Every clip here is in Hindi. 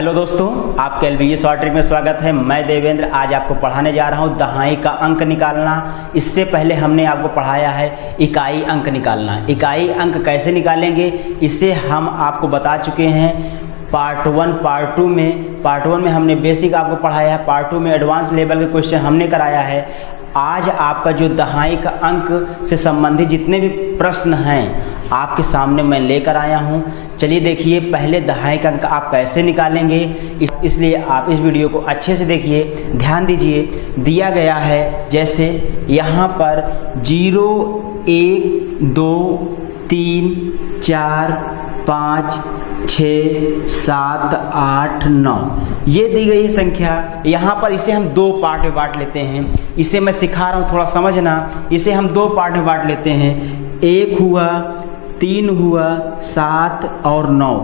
हेलो दोस्तों, आपके एलबीए शॉर्ट ट्रिक में स्वागत है। मैं देवेंद्र आज आपको पढ़ाने जा रहा हूं दहाई का अंक निकालना। इससे पहले हमने आपको पढ़ाया है इकाई अंक निकालना। इकाई अंक कैसे निकालेंगे इसे हम आपको बता चुके हैं पार्ट 1 पार्ट 1 में हमने बेसिक आपको पढ़ाया है। पार्ट 2 में एडवांस लेवल के क्वेश्चन हमने कराया है। आज आपका जो दहाई का अंक से संबंधित जितने भी प्रश्न हैं आपके सामने मैं लेकर आया हूं। चलिए देखिए पहले दहाई का अंक आप कैसे निकालेंगे, इसलिए आप इस वीडियो को अच्छे से देखिए, ध्यान दीजिए। दिया गया है जैसे यहाँ पर 0 1 2 3 4 5 6 7 8 9 ये दी गई संख्या। यहाँ पर इसे हम दो पार्ट में बांट लेते हैं। इसे मैं सिखा रहा हूँ, थोड़ा समझना। इसे हम दो पार्ट में बांट लेते हैं। 1 हुआ, 3 हुआ, 7 और 9।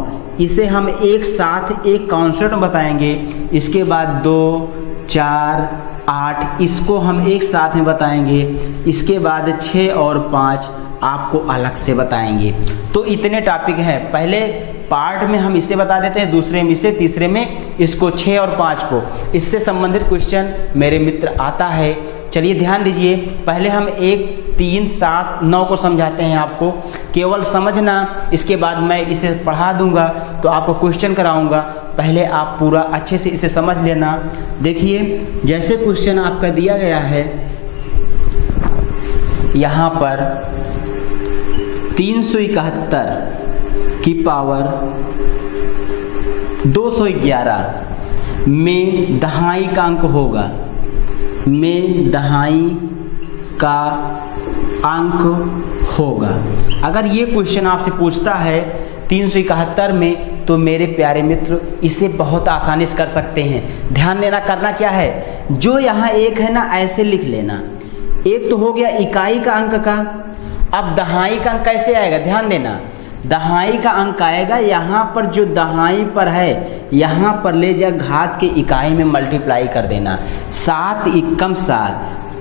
इसे हम एक साथ एक कॉन्सेप्ट में बताएंगे। इसके बाद 2 4 8 इसको हम एक साथ में बताएंगे। इसके बाद 6 और 5 आपको अलग से बताएंगे। तो इतने टॉपिक हैं। पहले पार्ट में हम इसे बता देते हैं, दूसरे में इसे, तीसरे में इसको, 6 और 5 को। इससे संबंधित क्वेश्चन मेरे मित्र आता है। चलिए ध्यान दीजिए। पहले हम 1 3 7 9 को समझाते हैं आपको, केवल समझना। इसके बाद मैं इसे पढ़ा दूंगा तो आपको क्वेश्चन कराऊंगा। पहले आप पूरा अच्छे से इसे समझ लेना। देखिए जैसे क्वेश्चन आपका दिया गया है यहाँ पर 371 की पावर 211 में दहाई का अंक होगा। में दहाई का अंक होगा। अगर ये क्वेश्चन आपसे पूछता है 371 में, तो मेरे प्यारे मित्र इसे बहुत आसानी से कर सकते हैं। ध्यान देना, करना क्या है, जो यहाँ एक है ना ऐसे लिख लेना। एक तो हो गया इकाई का अंक का। अब दहाई का अंक कैसे आएगा, ध्यान देना। दहाई का अंक आएगा यहाँ पर, जो दहाई पर है यहाँ पर ले जा घात के इकाई में मल्टीप्लाई कर देना। 7 एकम 7,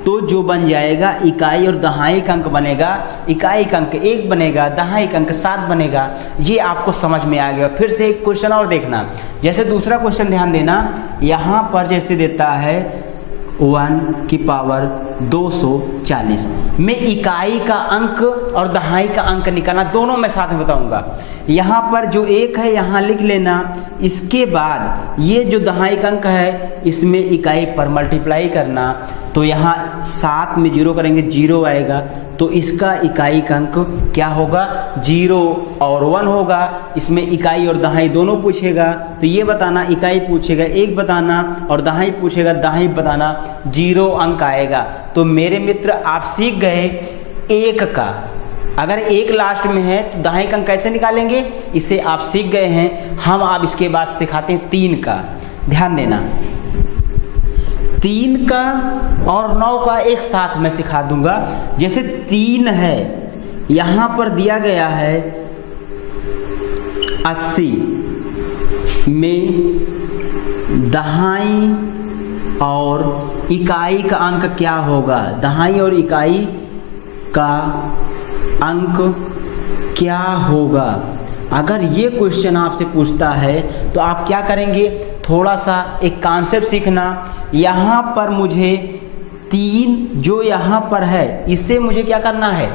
तो जो बन जाएगा इकाई और दहाई का अंक बनेगा। इकाई का अंक 1 बनेगा, दहाई का अंक 7 बनेगा। ये आपको समझ में आ गया। फिर से एक क्वेश्चन और देखना। जैसे दूसरा क्वेश्चन ध्यान देना, यहाँ पर जैसे देता है 1 की पावर 240 में इकाई का अंक और दहाई का अंक निकालना, दोनों मैं साथ में बताऊंगा। यहाँ पर जो 1 है यहाँ लिख लेना। इसके बाद ये जो दहाई का अंक है इसमें इकाई पर मल्टीप्लाई करना। तो यहाँ 7 में 0 करेंगे, 0 आएगा। तो इसका इकाई का अंक क्या होगा, 0 और 1 होगा। इसमें इकाई और दहाई दोनों पूछेगा, तो ये बताना इकाई पूछेगा 1 बताना, और दहाई पूछेगा दहाई बताना। 0 अंक आएगा। तो मेरे मित्र आप सीख गए 1 का। अगर 1 लास्ट में है तो दहाई का अंक कैसे निकालेंगे, इसे आप सीख गए हैं। हम आप इसके बाद सिखाते हैं 3 का। ध्यान देना, 3 का और 9 का एक साथ मैं सिखा दूंगा। जैसे 3 है, यहां पर दिया गया है 80 में दहाई और इकाई का अंक क्या होगा, दहाई और इकाई का अंक क्या होगा। अगर ये क्वेश्चन आपसे पूछता है तो आप क्या करेंगे, थोड़ा सा एक कॉन्सेप्ट सीखना। यहाँ पर मुझे 3 जो यहाँ पर है इसे मुझे क्या करना है,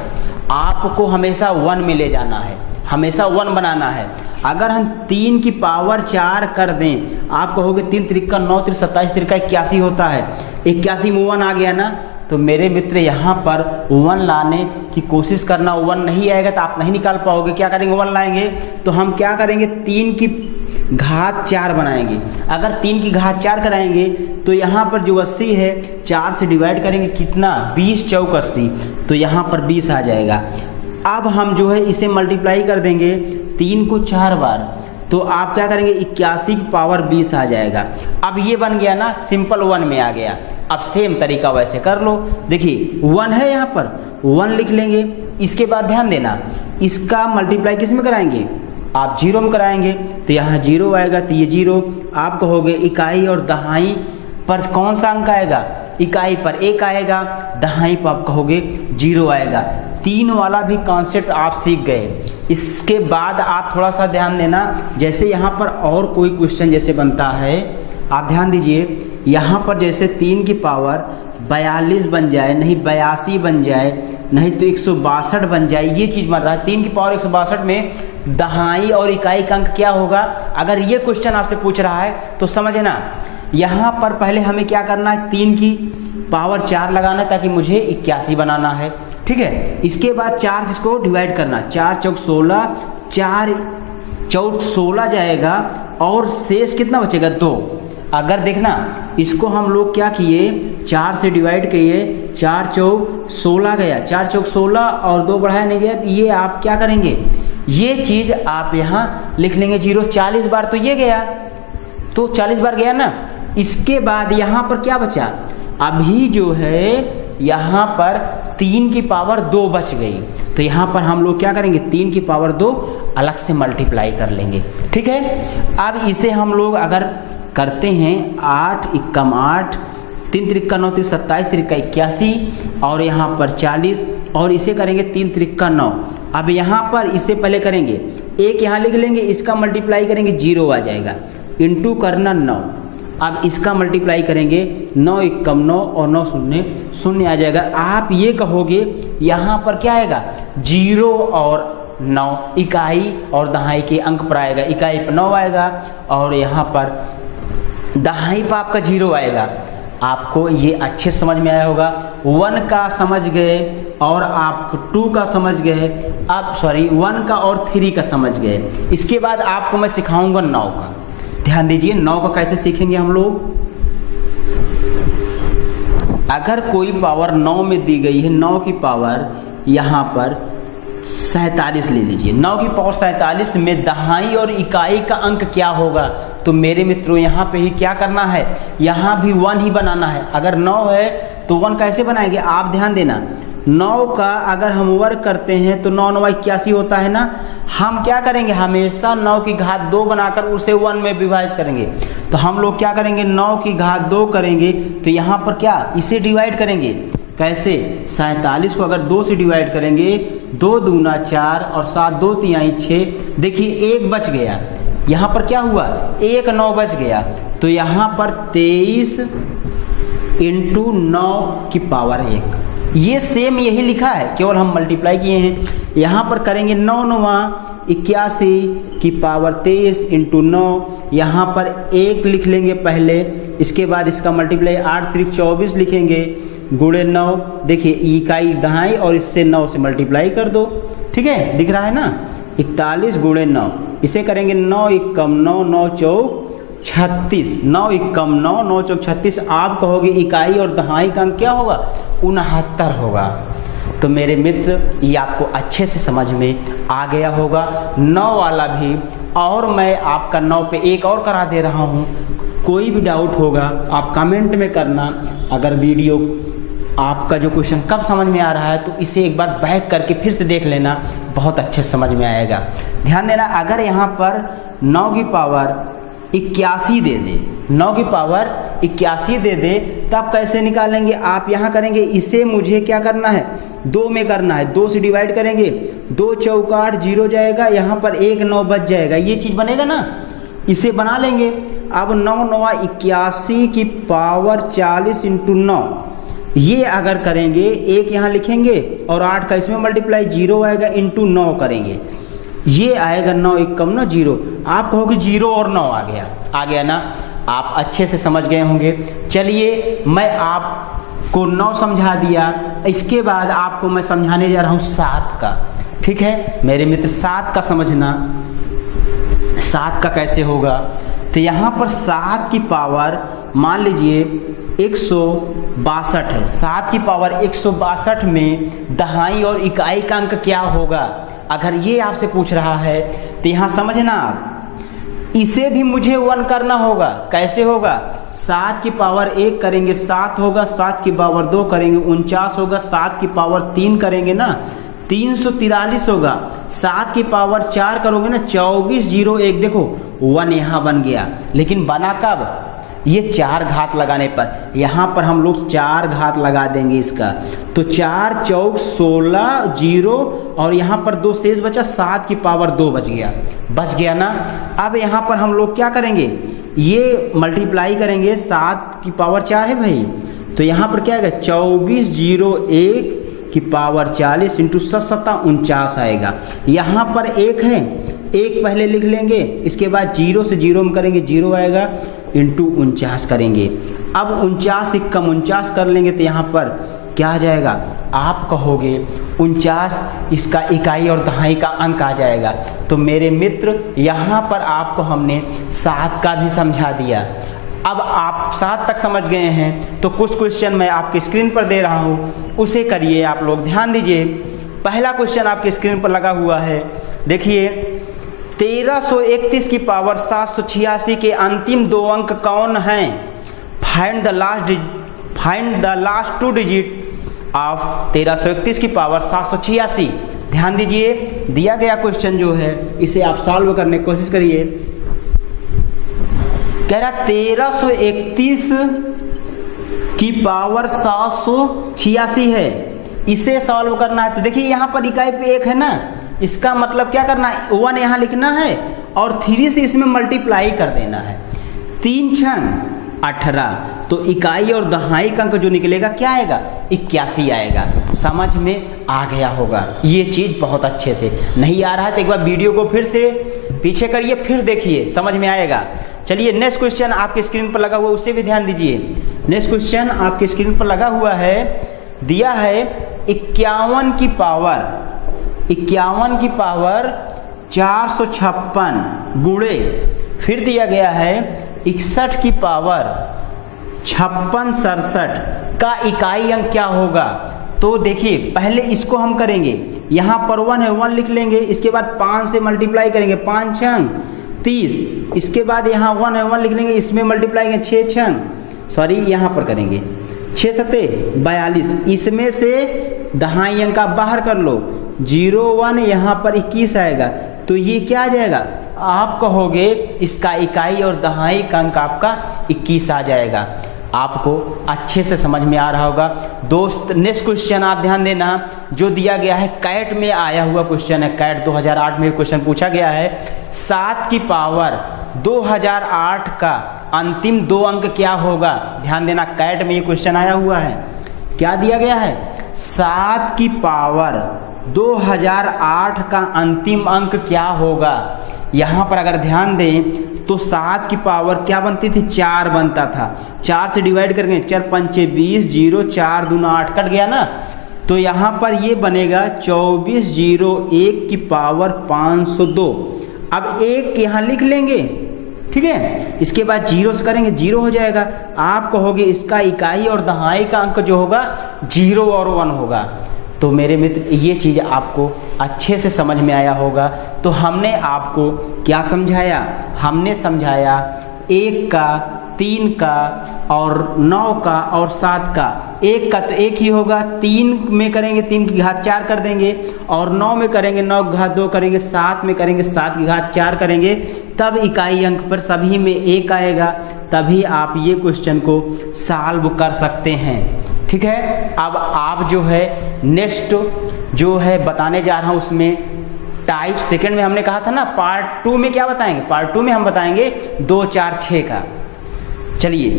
आपको हमेशा 1 में ले जाना है, हमेशा 1 बनाना है। अगर हम 3 की पावर 4 कर दें, आप कहोगे 3 त्रिका 9 3 27 त्रिका 81 होता है। 81 में 1 आ गया ना, तो मेरे मित्र यहाँ पर 1 लाने की कोशिश करना। 1 नहीं आएगा तो आप नहीं निकाल पाओगे। क्या करेंगे, 1 लाएंगे तो हम क्या करेंगे, 3 की घात 4 बनाएंगे। अगर 3 की घात 4 कराएंगे तो यहाँ पर जो 80 है 4 से डिवाइड करेंगे, कितना, 20 चौक 80, तो यहाँ पर 20 आ जाएगा। अब हम जो है इसे मल्टीप्लाई कर देंगे 3 को 4 बार, तो आप क्या करेंगे, 81 की पावर 20 आ जाएगा। अब ये बन गया ना, सिंपल 1 में आ गया। अब सेम तरीका वैसे कर लो। देखिए 1 है यहाँ पर, 1 लिख लेंगे। इसके बाद ध्यान देना, इसका मल्टीप्लाई किस में कराएंगे, आप 0 में कराएंगे, तो यहाँ 0 आएगा, तो ये 0। आप कहोगे इकाई और दहाई पर कौन सा अंक आएगा, इकाई पर 1 आएगा, दहाई पर आप कहोगे 0 आएगा। 3 वाला भी कॉन्सेप्ट आप सीख गए। इसके बाद आप थोड़ा सा ध्यान देना, जैसे यहाँ पर और कोई क्वेश्चन जैसे बनता है, आप ध्यान दीजिए, यहाँ पर जैसे 3 की पावर 42 बन जाए, नहीं 82 बन जाए, नहीं तो 162 बन जाए, ये चीज़ बन रहा है। 3 की पावर 162 में दहाई और इकाई का अंक क्या होगा, अगर ये क्वेश्चन आपसे पूछ रहा है तो समझना, यहाँ पर पहले हमें क्या करना है, 3 की पावर 4 लगाना ताकि मुझे 81 बनाना है, ठीक है। इसके बाद 4 से इसको डिवाइड करना, 4 चौक 16, 4 चौक 16 जाएगा और शेष कितना बचेगा 2। अगर देखना इसको हम लोग क्या किए, 4 से डिवाइड किए, 4 चौक 16 गया, 4 चौक 16 और 2 बढ़ाया नहीं गया, ये आप क्या करेंगे, ये चीज़ आप यहाँ लिख लेंगे 0। 40 बार तो ये गया, तो 40 बार गया ना। इसके बाद यहाँ पर क्या बचा, अभी जो है यहाँ पर 3 की पावर 2 बच गई, तो यहाँ पर हम लोग क्या करेंगे, 3 की पावर 2 अलग से मल्टीप्लाई कर लेंगे, ठीक है। अब इसे हम लोग अगर करते हैं, 8 एकम 8, 3 त्रिक्का 9, 27, त्रिक्का 81 और यहाँ पर 40, और इसे करेंगे 3 त्रिक्का 9। अब यहाँ पर इसे पहले करेंगे, 1 यहाँ लिख लेंगे, इसका मल्टीप्लाई करेंगे 0 आ जाएगा, इंटू करना 9। अब इसका मल्टीप्लाई करेंगे 9 एकम 9 और 9 शून्य 0 आ जाएगा। आप ये कहोगे यहाँ पर क्या आएगा, 0 और 9 इकाई और दहाई के अंक पर आएगा, इकाई पर 9 आएगा और यहाँ पर दहाई पर आपका 0 आएगा। आपको ये अच्छे समझ में आया होगा। 1 का समझ गए और आप 2 का समझ गए, आप 1 का और 3 का समझ गए। इसके बाद आपको मैं सिखाऊंगा 9 का। ध्यान दीजिए 9 का कैसे सीखेंगे हम लोग। अगर कोई पावर 9 में दी गई है, 9 की पावर यहाँ पर 47 ले लीजिए, 9 की पावर 47 में दहाई और इकाई का अंक क्या होगा, तो मेरे मित्रों यहाँ पे ही क्या करना है, यहाँ भी 1 ही बनाना है। अगर 9 है तो 1 कैसे बनाएंगे, आप ध्यान देना, 9 का अगर हम वर्ग करते हैं तो 9 9 81 होता है ना। हम क्या करेंगे, हमेशा 9 की घात 2 बनाकर उसे 1 में विभाजित करेंगे। तो हम लोग क्या करेंगे, 9 की घात 2 करेंगे, तो यहाँ पर क्या, इसे डिवाइड करेंगे कैसे, 47 को अगर 2 से डिवाइड करेंगे, 2 दूना 4 और 7 2 तिहाई 6, देखिए 1 बच गया, यहाँ पर क्या हुआ, 1 9 बच गया, तो यहाँ पर 23 इंटू 9 की पावर 1, ये सेम यही लिखा है, केवल हम मल्टीप्लाई किए हैं। यहाँ पर करेंगे 9 9 81 की पावर 23 इंटू 9, यहाँ पर 1 लिख लेंगे पहले, इसके बाद इसका मल्टीप्लाई 8 3 24 लिखेंगे, गुणे 9, देखिए इकाई दहाई और इससे 9 से मल्टीप्लाई कर दो, ठीक है, दिख रहा है ना, 41 गुणे 9, इसे करेंगे 9 एकम 9 9 चौक 36, 9 एकम 9 9 चौक 36। आप कहोगे इकाई और दहाई का अंक क्या होगा, 69 होगा। तो मेरे मित्र ये आपको अच्छे से समझ में आ गया होगा 9 वाला भी, और मैं आपका 9 पे एक और करा दे रहा हूँ। कोई भी डाउट होगा आप कमेंट में करना। अगर वीडियो आपका जो क्वेश्चन कब समझ में आ रहा है तो इसे एक बार बैक करके फिर से देख लेना, बहुत अच्छे समझ में आएगा। ध्यान देना, अगर यहाँ पर 9 की पावर 81 दे दे, 9 की पावर 81 दे दे, तब कैसे निकालेंगे, आप यहाँ करेंगे, इसे मुझे क्या करना है, 2 में करना है, 2 से डिवाइड करेंगे, 2 चौका 8 0 जाएगा, यहाँ पर 1 9 बच जाएगा, ये चीज़ बनेगा ना, इसे बना लेंगे। अब 9 9 81 की पावर 40 इंटू 9, ये अगर करेंगे, 1 यहाँ लिखेंगे और 8 का इसमें मल्टीप्लाई, 0 आएगा, इंटू 9 करेंगे, ये आएगा 9 एकम 9 0। आप कहोगे 0 और 9 आ गया ना, आप अच्छे से समझ गए होंगे। चलिए मैं आपको 9 समझा दिया, इसके बाद आपको मैं समझाने जा रहा हूँ 7 का, ठीक है मेरे मित्र। 7 का समझना, 7 का कैसे होगा, तो यहाँ पर 7 की पावर मान लीजिए 162 है, 7 की पावर 162 में दहाई और इकाई का अंक क्या होगा, अगर ये आपसे पूछ रहा है तो यहाँ समझना आप, इसे भी मुझे 1 करना होगा। कैसे होगा, 7 की पावर 1 करेंगे 7 होगा, 7 की पावर 2 करेंगे 49 होगा, 7 की पावर 3 करेंगे ना 343 होगा, 7 की पावर 4 करोगे ना 24 0 1, देखो 1 यहाँ बन गया, लेकिन बना कब, ये 4 घात लगाने पर, यहाँ पर हम लोग 4 घात लगा देंगे इसका, तो 4 चौक 16 जीरो और यहाँ पर 2 शेष बचा, 7 की पावर 2 बच गया ना। अब यहाँ पर हम लोग क्या करेंगे, ये मल्टीप्लाई करेंगे, 7 की पावर 4 है भाई, तो यहाँ पर क्या आएगा 24 जीरो 1 की पावर 40 इंटू 7 49 आएगा। यहाँ पर 1 है, 1 पहले लिख लेंगे, इसके बाद 0 से 0 में करेंगे 0 आएगा, इंटू 49 करेंगे। अब 49 से कम 49 कर लेंगे तो यहाँ पर क्या आ जाएगा, आप कहोगे 49 इसका इकाई और दहाई का अंक आ जाएगा। तो मेरे मित्र यहाँ पर आपको हमने 7 का भी समझा दिया। अब आप 7 तक समझ गए हैं तो कुछ क्वेश्चन मैं आपकी स्क्रीन पर दे रहा हूँ, उसे करिए, आप लोग ध्यान दीजिए। पहला क्वेश्चन आपकी स्क्रीन पर लगा हुआ है, देखिए 1331 की पावर 786 के अंतिम 2 अंक कौन हैं? Find the last 2 digit of 1331 की पावर 786। ध्यान दीजिए, दिया गया क्वेश्चन जो है इसे आप सॉल्व करने की कोशिश करिए। कह रहा 1331 की पावर 786 है, इसे सॉल्व करना है। तो देखिए यहाँ पर इकाई पे 1 है ना, इसका मतलब क्या करना है, 1 यहाँ लिखना है और 3 से इसमें मल्टीप्लाई कर देना है। 3 छंग 18, तो इकाई और दहाई का अंक जो निकलेगा क्या आएगा, 81 आएगा। समझ में आ गया होगा ये चीज बहुत अच्छे से। नहीं आ रहा है तो एक बार वीडियो को फिर से पीछे करिए, फिर देखिए, समझ में आएगा। चलिए नेक्स्ट क्वेश्चन आपके स्क्रीन पर लगा हुआ, उससे भी ध्यान दीजिए। नेक्स्ट क्वेश्चन आपके स्क्रीन पर लगा हुआ है, दिया है 51 की पावर 456 गुणे, फिर दिया गया है 61 की पावर 56 67 का इकाई अंक क्या होगा। तो देखिए पहले इसको हम करेंगे, यहाँ पर 1 है, 1 लिख लेंगे, इसके बाद 5 से मल्टीप्लाई करेंगे, 5 छंग 30, इसके बाद यहाँ 1 है, 1 लिख लेंगे, इसमें मल्टीप्लाई करेंगे 6 छंग, सॉरी यहाँ पर करेंगे 6 सते 42, इसमें से दहाई अंक आप बाहर कर लो, 0 1 यहाँ पर 21 आएगा। तो ये क्या आ जाएगा, आप कहोगे इसका इकाई और दहाई का अंक आपका 21 आ जाएगा। आपको अच्छे से समझ में आ रहा होगा दोस्त। नेक्स्ट क्वेश्चन आप ध्यान देना, जो दिया गया है कैट में आया हुआ क्वेश्चन है, कैट 2008 में क्वेश्चन पूछा गया है। 7 की पावर 2008 का अंतिम 2 अंक क्या होगा। ध्यान देना, कैट में ये क्वेश्चन आया हुआ है। क्या दिया गया है, 7 की पावर 2008 का अंतिम अंक क्या होगा। यहाँ पर अगर ध्यान दें तो 7 की पावर क्या बनती थी, 4 बनता था, 4 से डिवाइड करेंगे, 4 पंचे 20, 0 4 दूना 8 कट गया ना। तो यहाँ पर ये बनेगा 24 0 1 की पावर 502। अब 1 यहाँ लिख लेंगे, ठीक है, इसके बाद 0 से करेंगे 0 हो जाएगा। आप कहोगे इसका इकाई और दहाई का अंक जो होगा 0 और 1 होगा। तो मेरे मित्र ये चीज़ आपको अच्छे से समझ में आया होगा। तो हमने आपको क्या समझाया, हमने समझाया 1 का, 3 का और 9 का और 7 का। 1 का तो 1 ही होगा, 3 में करेंगे 3 की घात 4 कर देंगे, और 9 में करेंगे 9 की घात 2 करेंगे, 7 में करेंगे 7 की घात 4 करेंगे, तब इकाई अंक पर सभी में 1 आएगा। तभी आप ये क्वेश्चन को सॉल्व कर सकते हैं, ठीक है। अब आप जो है नेक्स्ट जो है बताने जा रहा हूँ उसमें टाइप सेकंड में हमने कहा था ना, पार्ट 2 में क्या बताएंगे, पार्ट 2 में हम बताएंगे 2 4 6 का। चलिए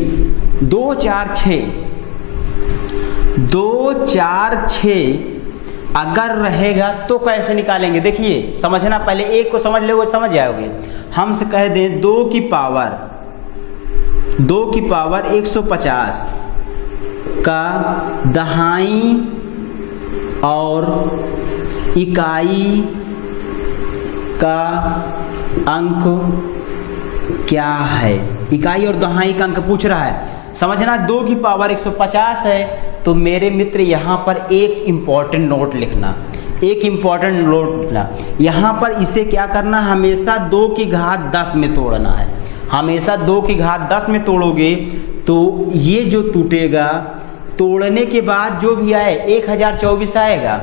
2 4 6 अगर रहेगा तो कैसे निकालेंगे। देखिए समझना, पहले एक को समझ लोगे समझ जाओगे। हमसे कह दें 2 की पावर 150 का दहाई और इकाई का अंक क्या है। इकाई और दहाई का अंक पूछ रहा है, समझना। 2 की पावर 150 है, तो मेरे मित्र यहाँ पर एक इम्पॉर्टेंट नोट लिखना, यहाँ पर इसे क्या करना, हमेशा 2 की घात 10 में तोड़ना है। हमेशा 2 की घात 10 में तोड़ोगे तो ये जो टूटेगा, तोड़ने के बाद जो भी आए 1024 आएगा,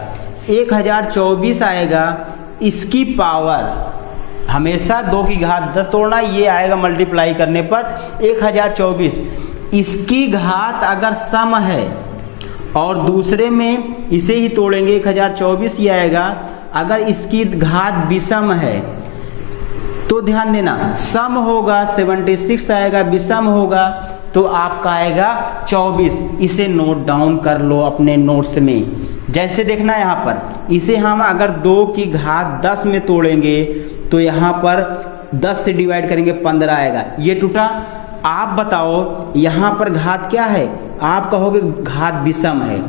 1024 आएगा। इसकी पावर हमेशा 2 की घात 10 तोड़ना, ये आएगा मल्टीप्लाई करने पर 1024। इसकी घात अगर सम है और दूसरे में इसे ही तोड़ेंगे 1024 ही आएगा। अगर इसकी घात विषम है तो ध्यान देना, सम होगा 76 आएगा, विषम होगा तो आपका आएगा 24। इसे नोट डाउन कर लो अपने नोट्स में। जैसे देखना यहाँ पर, इसे हम अगर 2 की घात 10 में तोड़ेंगे तो यहाँ पर 10 से डिवाइड करेंगे 15 आएगा, ये टूटा। आप बताओ यहाँ पर घात क्या है, आप कहोगे घात विषम है,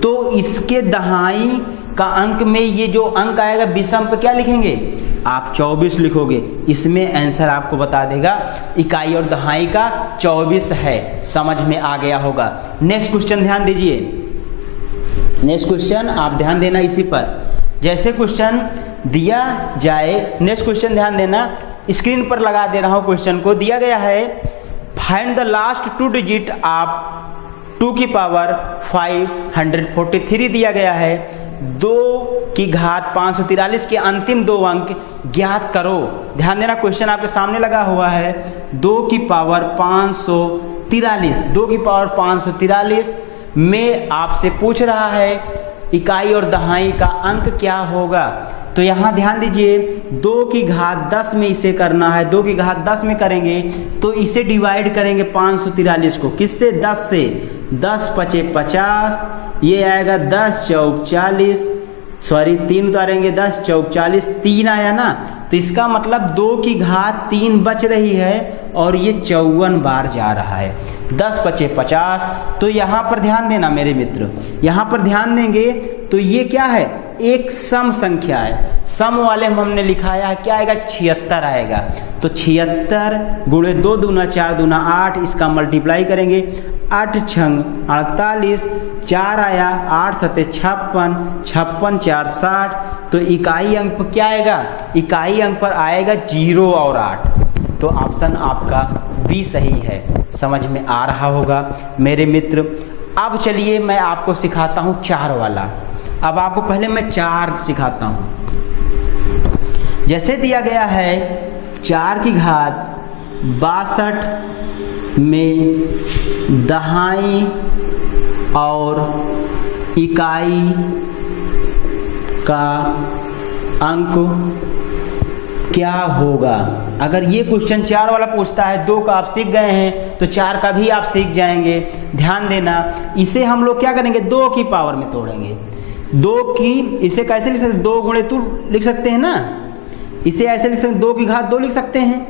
तो इसके दहाई का अंक में ये जो अंक आएगा विषम पे क्या लिखेंगे, आप 24 लिखोगे। इसमें आंसर आपको बता देगा इकाई और दहाई का 24 है। समझ में आ गया होगा। नेक्स्ट क्वेश्चन ध्यान दीजिए, नेक्स्ट क्वेश्चन आप ध्यान देना इसी पर। जैसे क्वेश्चन दिया जाए, नेक्स्ट क्वेश्चन ध्यान देना, स्क्रीन पर लगा दे रहा हूं क्वेश्चन को। दिया गया है find the last 2 digit of 2 की पावर 543 दिया गया है। 2 की घात 543 के अंतिम 2 अंक ज्ञात करो। ध्यान देना, क्वेश्चन आपके सामने लगा हुआ है। 2 की पावर 543, 2 की पावर 543 में आपसे पूछ रहा है इकाई और दहाई का अंक क्या होगा। तो यहाँ ध्यान दीजिए, 2 की घात 10 में इसे करना है। 2 की घात 10 में करेंगे तो इसे डिवाइड करेंगे 543 को, किससे, 10 से। 10 पचे 50, ये आएगा 10 चौक 40, सॉरी 3 उतारेंगे, 10 चौक 40, 3 आया ना। तो इसका मतलब 2 की घात 3 बच रही है और ये 54 बार जा रहा है। 10 पचे 50। तो यहाँ पर ध्यान देना मेरे मित्र, यहाँ पर ध्यान देंगे तो ये क्या है, एक सम संख्या है। सम वाले में हमने लिखाया है क्या आएगा, 76 आएगा। तो 76 गुणे 2 दूना 4 दूना 8, इसका मल्टीप्लाई करेंगे। 8 छंग 48, 4 आया, 8 सते 56, 56 4 60। तो इकाई अंक पर क्या आएगा, इकाई अंक पर आएगा 0 और 8। तो ऑप्शन आपका बी सही है। समझ में आ रहा होगा मेरे मित्र। अब चलिए मैं आपको सिखाता हूँ 4 वाला। अब आपको पहले मैं 4 सिखाता हूँ। जैसे दिया गया है 4 की घात 62 में दहाई और इकाई का अंक क्या होगा। अगर ये क्वेश्चन 4 वाला पूछता है, 2 का आप सीख गए हैं तो 4 का भी आप सीख जाएंगे। ध्यान देना, इसे हम लोग क्या करेंगे, 2 की पावर में तोड़ेंगे। 2 की, इसे कैसे लिख सकते हैं, 2 गुणे 2 लिख सकते हैं ना, इसे ऐसे लिख सकते हैं, 2 की घात 2 लिख सकते हैं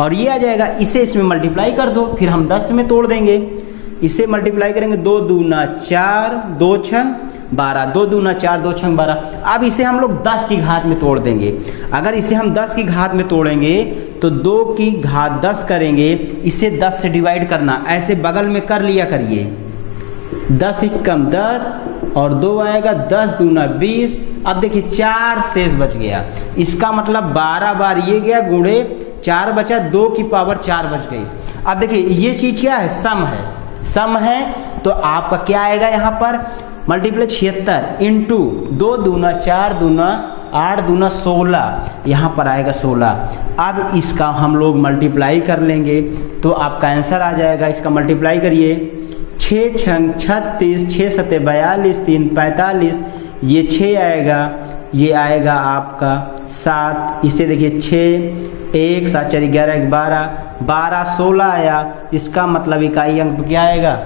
और ये आ जाएगा। इसे इसमें मल्टीप्लाई कर दो, फिर हम 10 में तोड़ देंगे। इसे मल्टीप्लाई करेंगे, 2 दूना 4, 2 छंग 12, 2 दूना 4, 2 छंग 12। अब इसे हम लोग 10 की घात में तोड़ देंगे। अगर इसे हम 10 की घात में तोड़ेंगे तो 2 की घात 10 करेंगे, इसे 10 से डिवाइड करना, ऐसे बगल में कर लिया करिए। 10 कम 10 और 2 आएगा, 10 दूना 20। अब देखिए 4 शेष बच गया, इसका मतलब 12 बार ये गया, गुणे 4 बचा, 2 की पावर 4 बच गई। अब देखिए ये चीज क्या है, सम है। सम है तो आपका क्या आएगा, यहाँ पर मल्टीप्लाई 76 इंटू 2 दूना 4 दूना 8 दूना 16, यहाँ पर आएगा 16। अब इसका हम लोग मल्टीप्लाई कर लेंगे तो आपका आंसर आ जाएगा। इसका मल्टीप्लाई करिए, 6 छंग 36, 6 सते 42, 3 45, ये 6 आएगा, ये आएगा आपका 7। इसे देखिए 6 1 7 4 11 12, 12 16 आया। इसका मतलब इकाई अंक क्या आएगा,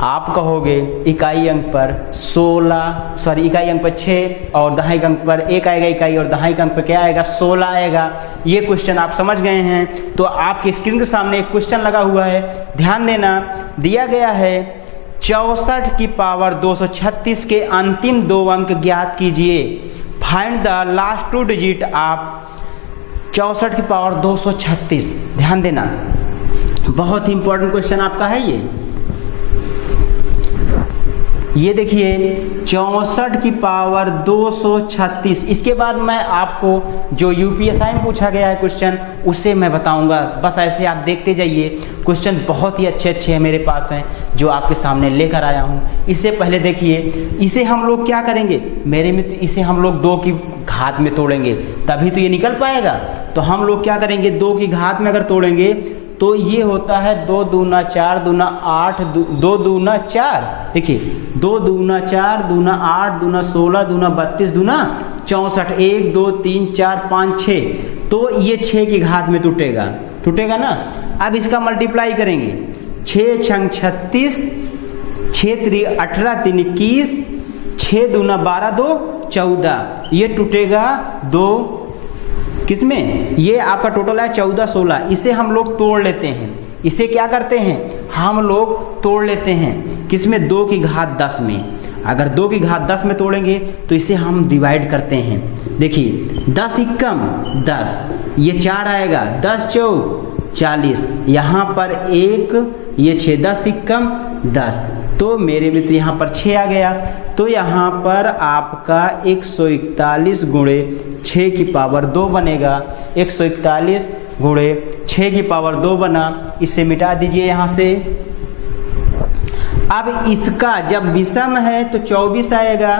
आप कहोगे इकाई अंक पर 16, सॉरी इकाई अंक पर 6 और दहाई अंक पर 1 आएगा। इकाई और दहाई अंक पर क्या आएगा, 16 आएगा। ये क्वेश्चन आप समझ गए हैं। तो आपके स्क्रीन के सामने एक क्वेश्चन लगा हुआ है, ध्यान देना। दिया गया है 64 की पावर 236 के अंतिम 2 अंक ज्ञात कीजिए। Find the last 2 digit of 64 की पावर 236। ध्यान देना, बहुत ही इंपॉर्टेंट क्वेश्चन आपका है ये। ये देखिए 64 की पावर 236। इसके बाद मैं आपको जो यूपीएसआई में पूछा गया है क्वेश्चन उसे मैं बताऊंगा। बस ऐसे आप देखते जाइए, क्वेश्चन बहुत ही अच्छे अच्छे हैं मेरे पास हैं जो आपके सामने लेकर आया हूं। इससे पहले देखिए, इसे हम लोग क्या करेंगे मेरे मित्र, इसे हम लोग 2 की घात में तोड़ेंगे तभी तो ये निकल पाएगा। तो हम लोग क्या करेंगे, 2 की घात में अगर तोड़ेंगे तो ये होता है 2 दूना 4 दूना 8, 2 दूना 4, देखिए 2 दूना 4 दूना 8 दूना 16 दूना 32 दूना 64, 1 2 3 4 5 6, तो ये 6 की घात में टूटेगा ना। अब इसका मल्टीप्लाई करेंगे, 6 छंग 36, 6 3 18 3 21, 6 दूना 12 2 14, ये टूटेगा 2 किसमें, ये आपका टोटल है 14 16। इसे हम लोग तोड़ लेते हैं, इसे क्या करते हैं हम लोग तोड़ लेते हैं किसमें, 2 की घात 10 में। अगर 2 की घात 10 में तोड़ेंगे तो इसे हम डिवाइड करते हैं। देखिए 10 एकम 10, ये 4 आएगा, 10 चौक 40, यहाँ पर 1, ये 6, 10 एकम 10, तो मेरे मित्र यहाँ पर 6 आ गया। तो यहाँ पर आपका 141 गुणे 6 की पावर 2 बनेगा। 141 गुणे 6 की पावर 2 बना, इसे मिटा दीजिए यहाँ से। अब इसका जब विषम है तो 24 आएगा,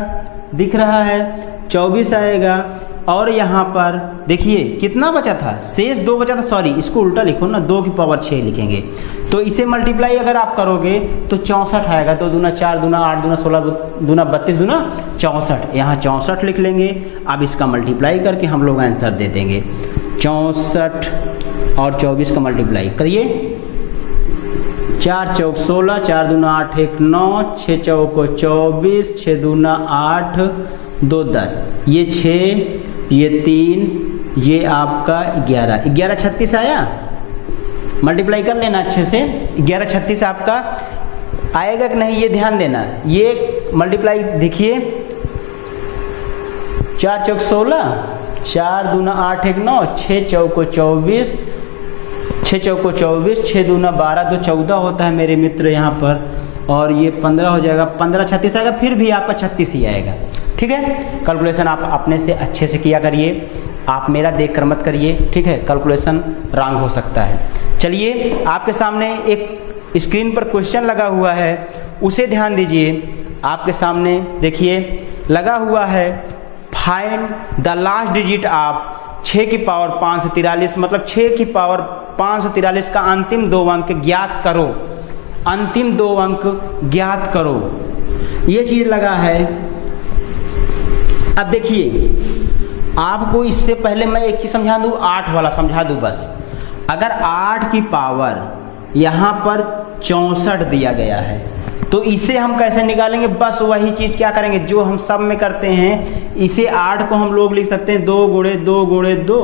दिख रहा है 24 आएगा। और यहाँ पर देखिए कितना बचा था, शेष 2 बचा था, सॉरी इसको उल्टा लिखो ना, 2 की पावर 6 लिखेंगे। तो इसे मल्टीप्लाई अगर आप करोगे तो 64 आएगा। तो दूना 4 दूना 8 दूना 16 दूना 32 दूना 64, यहाँ 64 लिख लेंगे। अब इसका मल्टीप्लाई करके हम लोग आंसर दे देंगे। 64 और 24 का मल्टीप्लाई करिए, 4 चौक 16, 4 दूना 8 1 9, 6 चौक 24, 6 दूना 8 2 10, ये 6 ये 3 ये आपका 11, 11 36 आया। मल्टीप्लाई कर लेना अच्छे से, 11 36 आपका आएगा कि नहीं ये ध्यान देना। ये मल्टीप्लाई देखिए, 4 चौक 16, 4 दूना 8 1 9, 6 चौक 24, 6 चौक 24, 6 दूना 12 तो 14 होता है मेरे मित्र यहाँ पर, और ये 15 हो जाएगा, 15 36 आएगा, फिर भी आपका 36 ही आएगा। ठीक है, कैलकुलेशन आप अपने से अच्छे से किया करिए, आप मेरा देख कर मत करिए, ठीक है, कैलकुलेशन रॉन्ग हो सकता है। चलिए आपके सामने एक स्क्रीन पर क्वेश्चन लगा हुआ है, उसे ध्यान दीजिए। आपके सामने देखिए लगा हुआ है, find the last digit of 6 की पावर 543, मतलब 6 की पावर 543 का अंतिम 2 अंक ज्ञात करो, अंतिम 2 अंक ज्ञात करो, ये चीज लगा है। अब देखिए आपको इससे पहले मैं एक चीज समझा दूं, 8 वाला समझा दूं बस। अगर 8 की पावर यहाँ पर 64 दिया गया है तो इसे हम कैसे निकालेंगे, बस वही चीज क्या करेंगे जो हम सब में करते हैं। इसे 8 को हम लोग लिख सकते हैं 2 गुणे 2 गुणे 2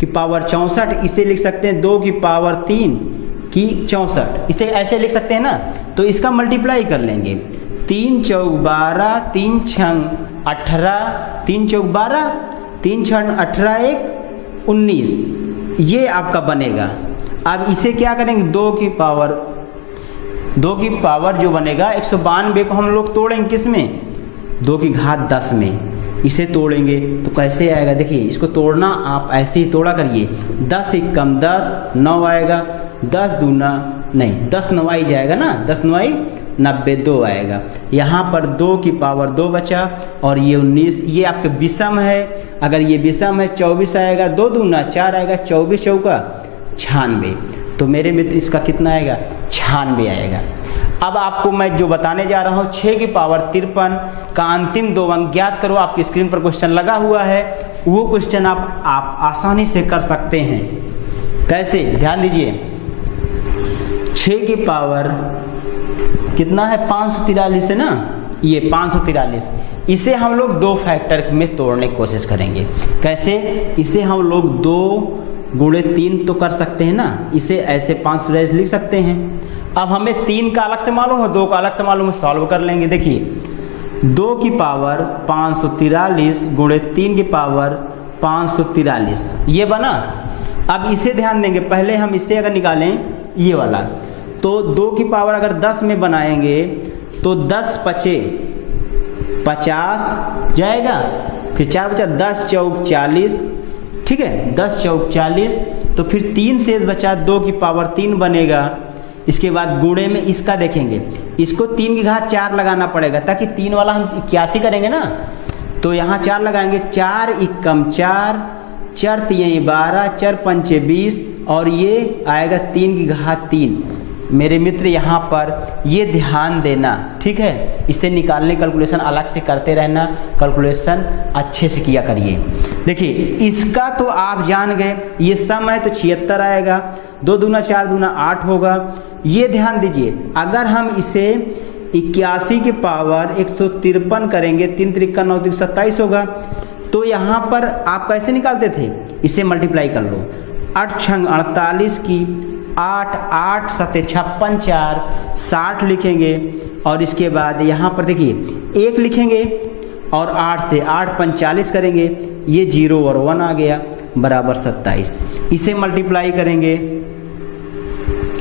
की पावर 64, इसे लिख सकते हैं 2 की पावर 3 की 64, इसे ऐसे लिख सकते हैं ना। तो इसका मल्टीप्लाई कर लेंगे, 3 चौक 12, 3 छंग 18, 3 चौक 12, 3 छंग 18 1 19, ये आपका बनेगा। अब इसे क्या करेंगे, 2 की पावर जो बनेगा 192 को हम लोग तोड़ेंगे किस में, 2 की घात 10 में, इसे तोड़ेंगे तो कैसे आएगा। देखिए इसको तोड़ना आप ऐसे ही तोड़ा करिए, 10 एकम 10 9 आएगा, 10 दूना नहीं 10 9 जाएगा ना, 10 9 92 आएगा। यहाँ पर 2 की पावर 2 बचा और ये 19, ये आपके विषम है। अगर ये विषम है 24 आएगा, 2 दूना 4 आएगा, 24 चौका 96, तो मेरे मित्र इसका कितना आएगा 96 आएगा। अब आपको मैं जो बताने जा रहा हूँ 6 की पावर 53 का अंतिम 2 अंक ज्ञात करो। आपकी स्क्रीन पर क्वेश्चन लगा हुआ है, वो क्वेश्चन आप आसानी से कर सकते हैं। कैसे, ध्यान दीजिए, 6 की पावर कितना है 543 है ना, ये 543, इसे हम लोग 2 फैक्टर में तोड़ने की कोशिश करेंगे। कैसे, इसे हम लोग 2 गुणे 3 तो कर सकते हैं ना, इसे ऐसे 543 लिख सकते हैं। अब हमें 3 का अलग से मालूम है, 2 का अलग से मालूम है, सॉल्व कर लेंगे। देखिए 2 की पावर 543 गुणे 3 की पावर 543, ये बना। अब इसे ध्यान देंगे, पहले हम इसे अगर निकालें ये वाला, तो 2 की पावर अगर 10 में बनाएंगे तो 10 पचे 50 जाएगा, फिर 4 बचा 10 चौक 40, ठीक है 10 चौक 40, तो फिर 3 शेष बचा 2 की पावर 3 बनेगा। इसके बाद गुणे में इसका देखेंगे, इसको 3 की घात 4 लगाना पड़ेगा ताकि 3 वाला हम 81 करेंगे ना, तो यहाँ 4 लगाएंगे, 4 एकम 4, 4 तियाई 12, 4 पंचे 20 और ये आएगा 3 की घात 3। मेरे मित्र यहाँ पर ये ध्यान देना, ठीक है, इसे निकालने कैलकुलेशन अलग से करते रहना, कैलकुलेशन अच्छे से किया करिए। देखिए इसका तो आप जान गए, ये सम है तो 76 आएगा, 2 दूना 4 दूना 8 होगा। ये ध्यान दीजिए, अगर हम इसे 81 की पावर 153 करेंगे, 3 त्रिका 9 त्रिक 27 होगा। तो यहाँ पर आप कैसे निकालते थे, इसे मल्टीप्लाई कर लो, 8 छंग 48 की 8, 8 सते 56, 4 60 लिखेंगे और इसके बाद यहाँ पर देखिए 1 लिखेंगे और 8 से 8 45 करेंगे, ये 0 और 1 आ गया बराबर 27। इसे मल्टीप्लाई करेंगे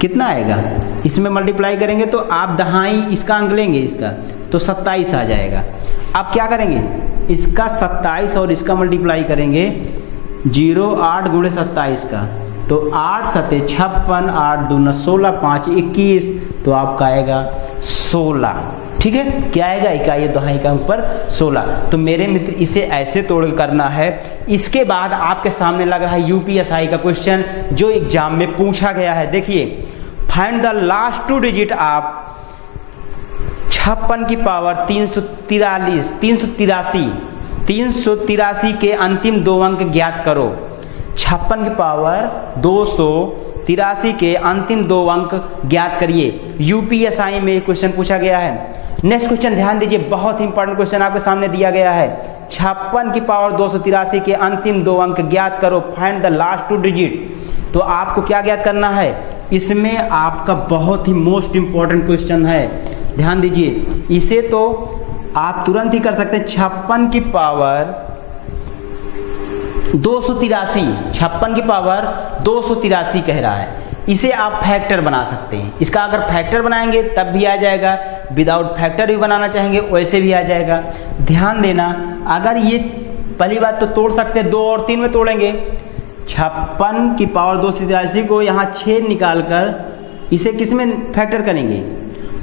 कितना आएगा, इसमें मल्टीप्लाई करेंगे तो आप दहाई इसका अंक लेंगे, इसका तो 27 आ जाएगा। अब क्या करेंगे, इसका 27 और इसका मल्टीप्लाई करेंगे, 0 8 गुणे 27 का, तो 8 सते 56, 8 दूना 16, 5 21, तो आपका आएगा 16, ठीक है, क्या आएगा इकाई दहाई का अंक पर 16। तो मेरे मित्र इसे ऐसे तोड़ करना है। इसके बाद आपके सामने लग रहा है यूपीएसआई का क्वेश्चन जो एग्जाम में पूछा गया है। देखिए, find the last 2 digit of 56 की पावर 383 के अंतिम 2 अंक ज्ञात करो। 56 की पावर 283 के अंतिम 2 अंक ज्ञात करिए। यूपीएसआई में क्वेश्चन पूछा गया है। नेक्स्ट क्वेश्चन ध्यान दीजिए, बहुत इंपॉर्टेंट क्वेश्चन आपके सामने दिया गया है। 56 की पावर 283 के अंतिम 2 अंक ज्ञात करो, फाइंड द लास्ट 2 डिजिट। तो आपको क्या ज्ञात करना है, इसमें आपका बहुत ही मोस्ट इंपॉर्टेंट क्वेश्चन है, ध्यान दीजिए। इसे तो आप तुरंत ही कर सकते हैं। 56 की पावर 283, 56 की पावर 283 कह रहा है, इसे आप फैक्टर बना सकते हैं। इसका अगर फैक्टर बनाएंगे तब भी आ जाएगा, विदाउट फैक्टर भी बनाना चाहेंगे वैसे भी आ जाएगा। ध्यान देना, अगर ये पहली बात तो तोड़ सकते हैं, 2 और 3 में तोड़ेंगे। 56 की पावर 283 को यहाँ 6 निकाल कर इसे किस में फैक्टर करेंगे,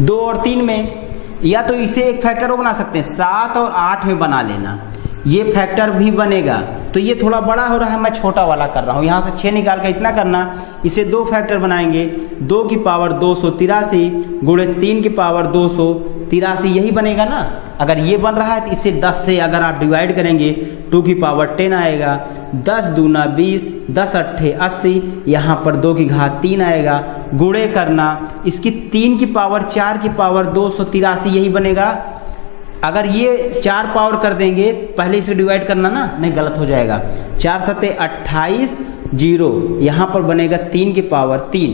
2 और 3 में, या तो इसे एक फैक्टर वो बना सकते हैं 7 और 8 में बना लेना, ये फैक्टर भी बनेगा। तो ये थोड़ा बड़ा हो रहा है, मैं छोटा वाला कर रहा हूँ, यहाँ से 6 निकाल कर इतना करना। इसे 2 फैक्टर बनाएंगे, 2 की पावर 283 गुणे 3 की पावर 283, यही बनेगा ना। अगर ये बन रहा है तो इसे 10 से अगर आप डिवाइड करेंगे 2 की पावर 10 आएगा, 10 दूना 20, 10 अट्ठे 80, यहाँ पर 2 की घात 3 आएगा, गुणे करना, इसकी 3 की पावर 4 की पावर 283 यही बनेगा। अगर ये 4 पावर कर देंगे, पहले इसे डिवाइड करना ना, नहीं गलत हो जाएगा, 4 सते 28, 0 यहाँ पर बनेगा 3 की पावर 3।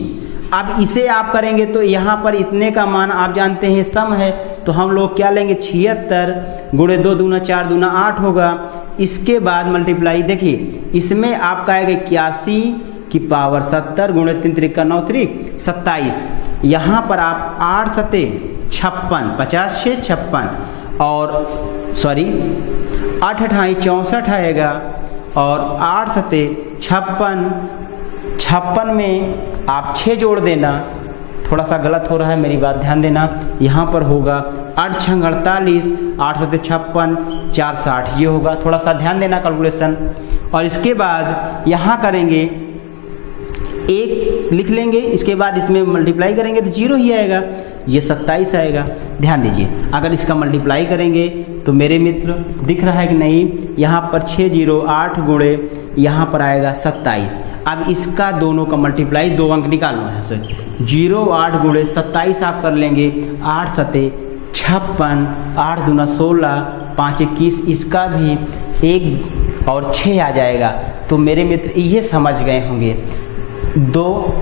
अब इसे आप करेंगे तो यहाँ पर इतने का मान आप जानते हैं सम है, तो हम लोग क्या लेंगे 76 गुणे 2 दूना 4 दूना 8 होगा। इसके बाद मल्टीप्लाई, देखिए इसमें आपका आएगा 81 की पावर 70 गुणे 3 त्रिका 9 त्रिक 27। यहाँ पर आप 8 सते 56, 50 से 56 और सॉरी 8 अठाई 64 आएगा और 8 सते 56 में आप 6 जोड़ देना, थोड़ा सा गलत हो रहा है मेरी बात ध्यान देना, यहाँ पर होगा 8 छंग 48, 8 सते 56, 4 60, ये होगा, थोड़ा सा ध्यान देना कैलकुलेशन। और इसके बाद यहाँ करेंगे 1 लिख लेंगे, इसके बाद इसमें मल्टीप्लाई करेंगे तो 0 ही आएगा, ये 27 आएगा। ध्यान दीजिए, अगर इसका मल्टीप्लाई करेंगे तो मेरे मित्र दिख रहा है कि नहीं, यहाँ पर 608 गुणे यहाँ पर आएगा 27। अब इसका दोनों का मल्टीप्लाई 2 अंक निकालना है, सो 08 गुणे 27 आप कर लेंगे, 8 सते 56, 8 दूना 16, 5 21, इसका भी 1 और 6 आ जाएगा। तो मेरे मित्र ये समझ गए होंगे, 2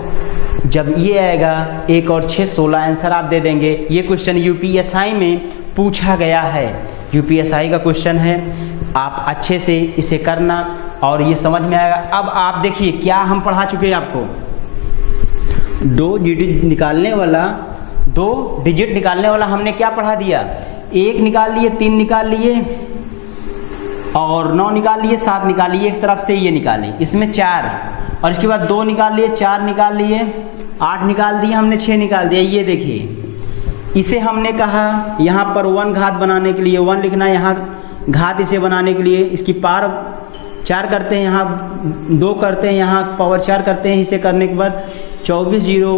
जब ये आएगा 1 और 6 16 आंसर आप दे देंगे। ये क्वेश्चन यूपीएसआई में पूछा गया है, यूपीएसआई का क्वेश्चन है, आप अच्छे से इसे करना और ये समझ में आएगा। अब आप देखिए क्या हम पढ़ा चुके हैं आपको, 2 डिजिट निकालने वाला 2 डिजिट निकालने वाला हमने क्या पढ़ा दिया, 1 निकाल लिए, 3 निकाल लिए और 9 निकाल लिए, 7 निकाल लिए, एक तरफ से ये निकाले, इसमें 4 और इसके बाद 2 निकाल लिए, 4 निकाल लिए, 8 निकाल दिए हमने, 6 निकाल दिया। ये देखिए इसे हमने कहा यहाँ पर 1 घात बनाने के लिए 1 लिखना है, यहाँ घात इसे बनाने के लिए इसकी पावर 4 करते हैं, यहाँ 2 करते हैं, यहाँ पावर 4 करते हैं। इसे करने के बाद 24 0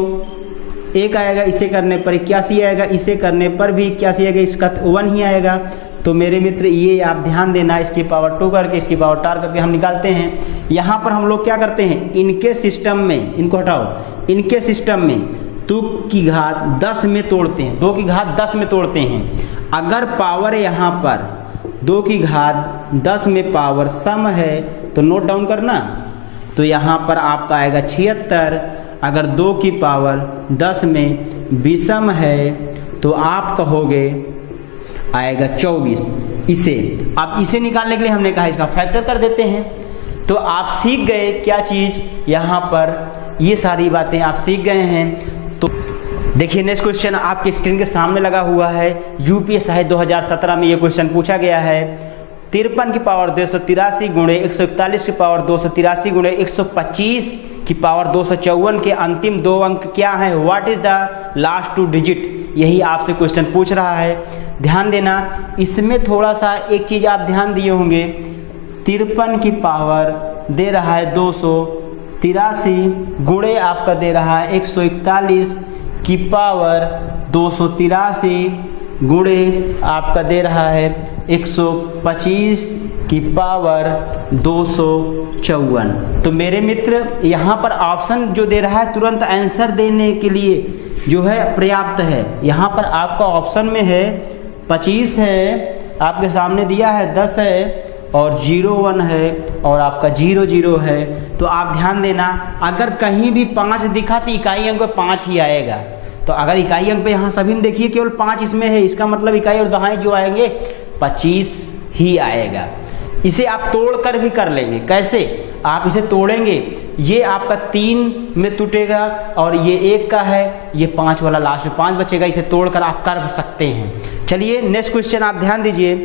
1 आएगा, इसे करने पर 81 आएगा, इसे करने पर भी 81 आएगा, इसका 1 ही आएगा। तो मेरे मित्र ये आप ध्यान देना, इसकी पावर 2 करके इसकी पावर 4 करके हम निकालते हैं। यहाँ पर हम लोग क्या करते हैं, इनके सिस्टम में, इनको हटाओ, इनके सिस्टम में 2 की घात 10 में तोड़ते हैं, 2 की घात 10 में तोड़ते हैं। अगर पावर यहाँ पर 2 की घात 10 में पावर सम है तो नोट डाउन करना, तो यहाँ पर आपका आएगा 76। अगर 2 की पावर 10 में विषम है तो आप कहोगे आएगा 24। इसे अब इसे निकालने के लिए हमने कहा इसका फैक्टर कर देते हैं। तो आप सीख गए क्या चीज़, यहाँ पर ये सारी बातें आप सीख गए हैं। तो देखिए नेक्स्ट क्वेश्चन आपके स्क्रीन के सामने लगा हुआ है, यूपीएससी साहित्य 2017 में ये क्वेश्चन पूछा गया है। 53 की पावर 283 गुणे 141 की पावर 283 गुणे 125 की पावर 254 के अंतिम 2 अंक क्या है, what is the last 2 digit, यही आपसे क्वेश्चन पूछ रहा है। ध्यान देना, इसमें थोड़ा सा एक चीज आप ध्यान दिए होंगे, 53 की पावर दे रहा है 283 गुणे आपका दे रहा है 141 की पावर 283 गुणे आपका दे रहा है 125 की पावर 254। तो मेरे मित्र यहाँ पर ऑप्शन जो दे रहा है तुरंत आंसर देने के लिए जो है पर्याप्त है। यहाँ पर आपका ऑप्शन में है 25 है, आपके सामने दिया है 10 है और 01 है और आपका 00 है। तो आप ध्यान देना, अगर कहीं भी 5 दिखा तो इकाई अंक 5 ही आएगा। तो अगर इकाई अंक पे यहाँ सभी में देखिए केवल 5 इसमें है, इसका मतलब इकाई और दहाई जो आएंगे 25 ही आएगा। इसे आप तोड़ कर भी कर लेंगे। कैसे आप इसे तोड़ेंगे, ये आपका 3 में टूटेगा और ये 1 का है, ये 5 वाला लास्ट में 5 बचेगा, इसे तोड़कर आप कर सकते हैं। चलिए नेक्स्ट क्वेश्चन आप ध्यान दीजिए।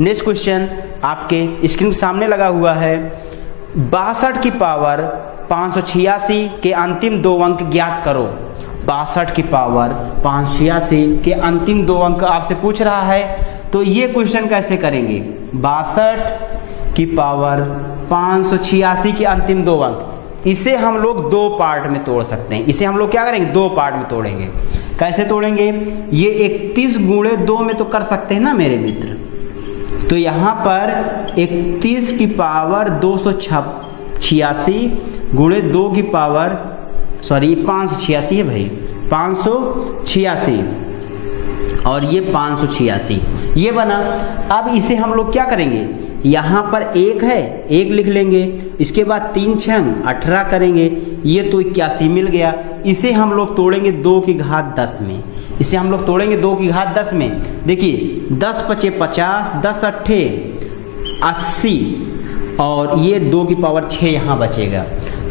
नेक्स्ट क्वेश्चन आपके स्क्रीन के सामने लगा हुआ है, 62 की पावर 586 के अंतिम 2 अंक ज्ञात करो। 62 की पावर 586 के अंतिम 2 अंक आपसे पूछ रहा है। तो ये क्वेश्चन कैसे करेंगे, 62 की पावर 586 के अंतिम 2 अंक, इसे हम लोग 2 पार्ट में तोड़ सकते हैं। इसे हम लोग क्या करेंगे, 2 पार्ट में तोड़ेंगे। कैसे तोड़ेंगे, ये 31 गुणे 2 में तो कर सकते हैं ना मेरे मित्र। तो यहाँ पर 31 की पावर 286 गुणे 2 की पावर, सॉरी 586 है भाई, 586 और ये 586 ये बना। अब इसे हम लोग क्या करेंगे, यहाँ पर 1 है, 1 लिख लेंगे, इसके बाद 3 छंग 18 करेंगे, ये तो 81 मिल गया। इसे हम लोग तोड़ेंगे 2 की घात 10 में। इसे हम लोग तोड़ेंगे 2 की घात 10 में। देखिए 10 पचे 50, 10 अट्ठे 80 और ये 2 की पावर 6 यहाँ बचेगा।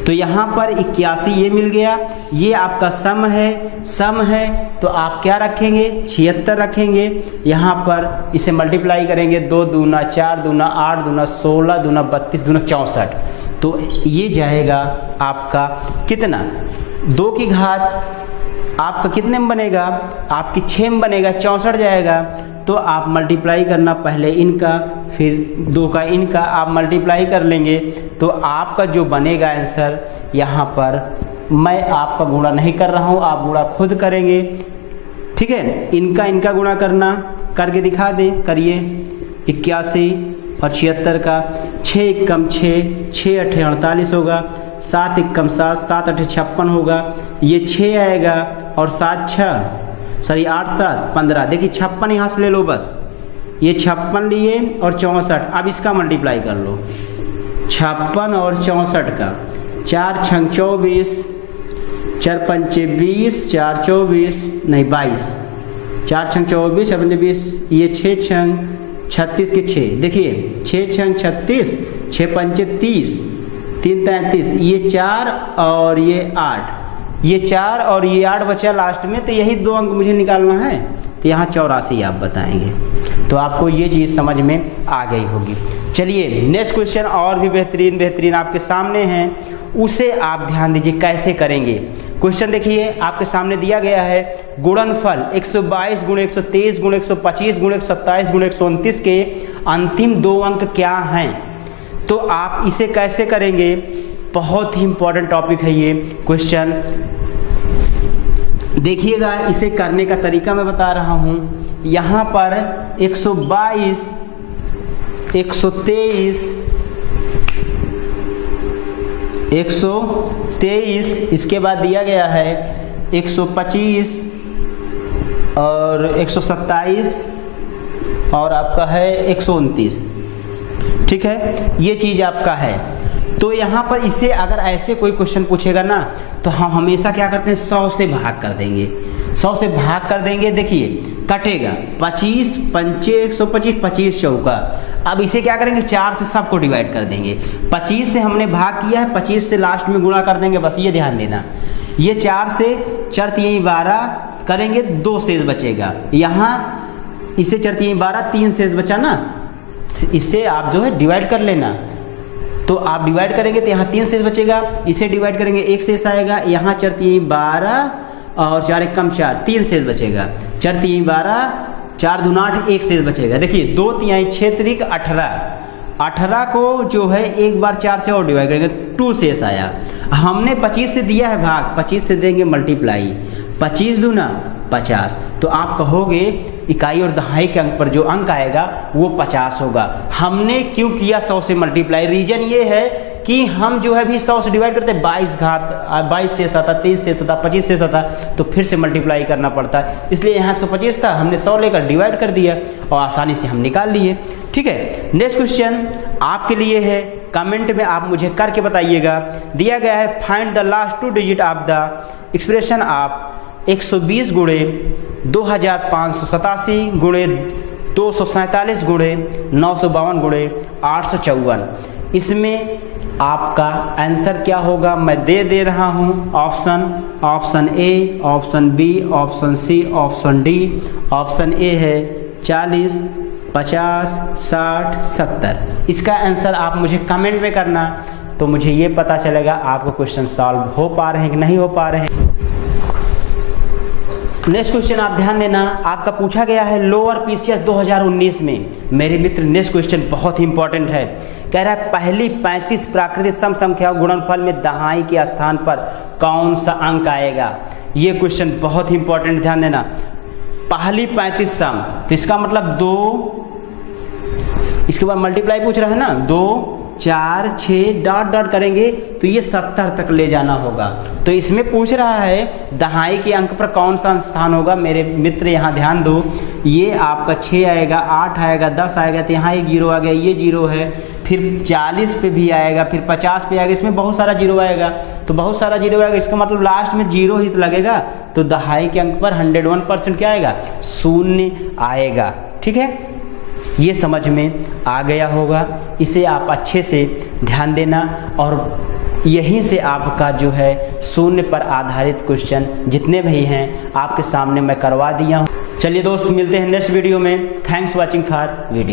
तो यहाँ पर 81 ये मिल गया, ये आपका सम है तो आप क्या रखेंगे, 76 रखेंगे। यहाँ पर इसे मल्टीप्लाई करेंगे, 2 दूना 4 दूना 8 दूना 16 दूना 32 दूना 64। तो ये जाएगा आपका कितना, 2 की घात आपका कितने में बनेगा, आपकी 6 में बनेगा, 64 जाएगा। तो आप मल्टीप्लाई करना, पहले इनका फिर 2 का इनका आप मल्टीप्लाई कर लेंगे तो आपका जो बनेगा आंसर, यहाँ पर मैं आपका गुणा नहीं कर रहा हूँ, आप गुणा खुद करेंगे, ठीक है। इनका गुणा करना, करके दिखा दें, करिए। 81 और 76 का 6 एकम 6, 6 अठे 48 होगा, 7 एकम 7, 7 अठे 56 होगा, ये 6 आएगा और 7 6 सॉरी 8 7 15। देखिए 56 यहाँ से ले लो बस, ये 56 लिए और 64। अब इसका मल्टीप्लाई कर लो, 56 और 64 का, 4 छंग 24, 4 पंचे 20, 4 24 नहीं 22, 4 छंग 24, 4 पंचे 20, ये 6 छंग 36 के 6, देखिए 6 छंग 36, 6 पंचे 30, 3 33, ये 4 और ये 8, ये 4 और ये 8 बचा लास्ट में, तो यही 2 अंक मुझे निकालना है, तो यहाँ 84 आप बताएंगे। तो आपको ये चीज़ समझ में आ गई होगी। चलिए नेक्स्ट क्वेश्चन और भी बेहतरीन आपके सामने हैं, उसे आप ध्यान दीजिए कैसे करेंगे। क्वेश्चन देखिए आपके सामने दिया गया है, गुणनफल 122 गुणे 123 गुणे 125 गुणे 127 गुणे 129 के अंतिम 2 अंक क्या हैं। तो आप इसे कैसे करेंगे, बहुत ही इंपॉर्टेंट टॉपिक है ये क्वेश्चन। देखिएगा इसे करने का तरीका मैं बता रहा हूँ। यहाँ पर 122, 123, 123, इसके बाद दिया गया है 125 और 127 और आपका है 129, ठीक है, ये चीज़ आपका है। तो यहाँ पर इसे अगर ऐसे कोई क्वेश्चन पूछेगा ना, तो हम हमेशा क्या करते हैं, 100 से भाग कर देंगे। 100 से भाग कर देंगे, देखिए कटेगा 25 पंचे 125, 25 चौका। अब इसे क्या करेंगे, 4 से सबको डिवाइड कर देंगे। 25 से हमने भाग किया है, 25 से लास्ट में गुणा कर देंगे, बस ये ध्यान देना। ये 4 से 4 3 12 करेंगे, 2 शेष बचेगा। यहाँ इसे 4 3 12, 3 शेष बचा ना, इससे आप जो है डिवाइड कर लेना। तो आप डिवाइड करेंगे तो यहाँ 3 शेष बचेगा, इसे डिवाइड करेंगे 1 शेष आएगा। यहाँ 4 3 12 और 4 1 कम 4, 3 शेष बचेगा। 4 3 12, 4 2 8, 1 शेष बचेगा। देखिए 2 3 6 3 18, 18 को जो है एक बार 4 से और डिवाइड करेंगे, 2 शेष आया। हमने 25 से दिया है भाग, 25 से देंगे मल्टीप्लाई, 25 दूना 50। तो आप कहोगे इकाई और दहाई के अंक पर जो अंक आएगा वो 50 होगा। हमने क्यों किया 100 से मल्टीप्लाई, रीजन ये है कि हम जो है भी 100 से डिवाइड करते हैं, 22 घात 22 शेष आता, 23 शेष आता, 25 शेष आता, तो फिर से मल्टीप्लाई करना पड़ता है। इसलिए यहाँ 125 था, हमने 100 लेकर डिवाइड कर दिया और आसानी से हम निकाल लिए। ठीक है, नेक्स्ट क्वेश्चन आपके लिए है, कमेंट में आप मुझे करके बताइएगा। दिया गया है, find the last 2 digit of the expression of 120 गुणे 2587 गुणे 247 गुणे 952 गुणे 854। इसमें आपका आंसर क्या होगा मैं दे रहा हूँ। Option A, option B, option C, option D. Option A है 40, 50, 60, 70। इसका आंसर आप मुझे कमेंट में करना, तो मुझे ये पता चलेगा आपको क्वेश्चन सॉल्व हो पा रहे हैं कि नहीं हो पा रहे हैं। नेक्स्ट क्वेश्चन आप ध्यान देना, आपका पूछा गया है लोअर पीसीएस 2019 में। मेरे मित्र नेक्स्ट क्वेश्चन बहुत ही इंपॉर्टेंट है। कह रहा है पहली 35 प्राकृतिक सम संख्याओं गुणनफल में दहाई के स्थान पर कौन सा अंक आएगा। ये क्वेश्चन बहुत ही इंपॉर्टेंट, ध्यान देना। पहली 35 सम, तो इसका मतलब 2, इसके बाद मल्टीप्लाई पूछ रहा है ना, 2 4 6 डॉट डॉट करेंगे तो ये 70 तक ले जाना होगा। तो इसमें पूछ रहा है दहाई के अंक पर कौन सा स्थान होगा। मेरे मित्र यहाँ ध्यान दो, ये आपका 6 आएगा, 8 आएगा, 10 आएगा, तो यहाँ एक 0 आ गया, ये 0 है। फिर 40 पे भी आएगा, फिर 50 पे आएगा, इसमें बहुत सारा 0 आएगा। तो बहुत सारा 0 आएगा, इसका मतलब लास्ट में 0 ही तो लगेगा। तो दहाई के अंक पर 101% क्या आएगा, 0 आएगा। ठीक है, ये समझ में आ गया होगा। इसे आप अच्छे से ध्यान देना और यहीं से आपका जो है 0 पर आधारित क्वेश्चन जितने भी हैं आपके सामने मैं करवा दिया हूँ। चलिए दोस्त, मिलते हैं नेक्स्ट वीडियो में। Thanks watching for video.